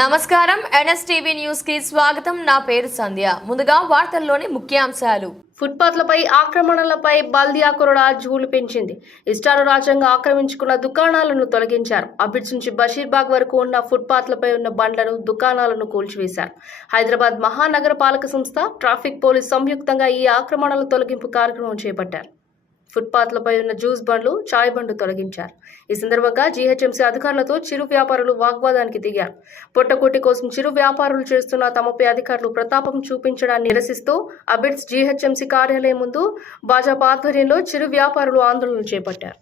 నమస్కారం. ఎన్ఎస్టీవీ న్యూస్కి స్వాగతం. నా పేరు సంధ్య. ముందుగా వార్తల్లోని ముఖ్యాంశాలు. ఫుట్పాత్లపై ఆక్రమణలపై బల్దియా కొరడా జూలు పెంచింది. ఇష్టానురాజ్యంగా ఆక్రమించుకున్న దుకాణాలను తొలగించారు. అబిడ్స్ నుంచి బషీర్బాగ్ వరకు ఉన్న ఫుట్పాత్లపై ఉన్న బండ్లను దుకాణాలను కూల్చివేశారు. హైదరాబాద్ మహానగరపాలక సంస్థ ట్రాఫిక్ పోలీస్ సంయుక్తంగా ఈ ఆక్రమణల తొలగింపు కార్యక్రమం చేపట్టారు. ఫుట్పాత్లపై ఉన్న జ్యూస్ బండ్లు చాయ్ బండ్లు తొలగించారు. ఈ సందర్భంగా జీహెచ్ఎంసీ అధికారులతో చిరు వ్యాపారులు వాగ్వాదానికి దిగారు. పొట్టకోటి కోసం చిరు వ్యాపారులు చేస్తున్న తమపై అధికారులు ప్రతాపం చూపించడాన్ని నిరసిస్తూ అబిడ్స్ జీహెచ్ఎంసీ కార్యాలయం ముందు భాజపా ఆధ్వర్యంలో చిరు వ్యాపారులు ఆందోళన చేపట్టారు.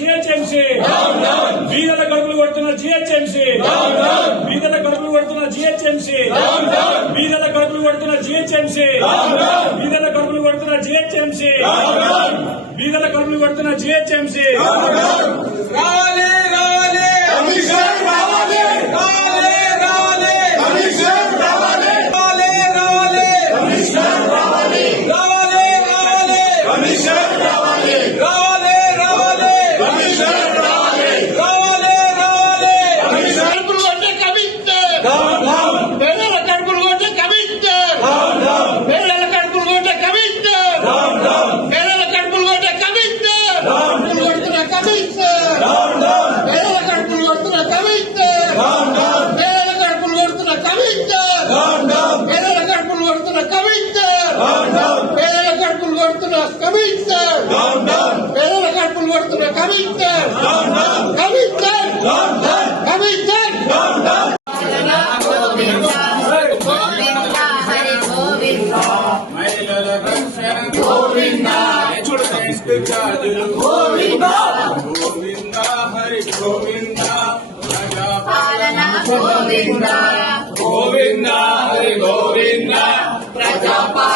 జిహెచ్ఎంసీ బీదల కడుపులు కొడుతున్న జిహెచ్ఎంసీ బీదల కడుపులు కొడుతున్న జిహెచ్ఎంసీ బీదల కడుపులు కొడుతున్న జిహెచ్ఎంసీ బీదల కడుపులు కొడుతున్న జిహెచ్ఎంసీ. బీదల కడుపులు కొడుతున్న జిహెచ్ఎంసీ. రాలే రాలే Peralagar Pulvartuna Commissioner. Peralagar Pulvartuna Commissioner. Commissioner. Down Govinda, Govinda, Hari Govinda.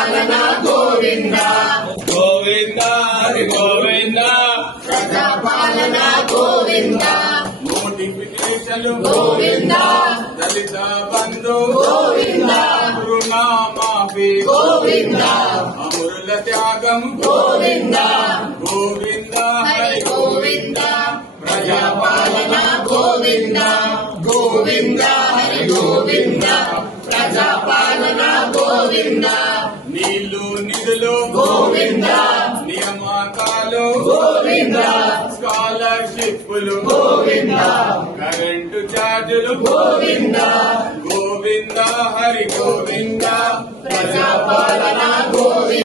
ప్రజాపాలన గోవింద. గోవింద గోవింద. ప్రజాపాలన గోవింద. నోటిఫికేషన్లు గోవింద. దళిత బంధు గోవింద. రుణమాఫీ గోవింద. అమరుల త్యాగం గోవింద. గోవింద హరి గోవింద. ప్రజాపాలన గోవింద. గోవింద హరి గోవింద. ప్రజాపాలన గోవింద. నీళ్ళు నిధులు. గోవింద. నియామకాలు. గోవింద. స్కాలర్షిప్లు గోవింద. కరెంటు ఛార్జీలు. గోవింద. గోవింద హరి గోవింద. ప్రజాపాలన గోవింద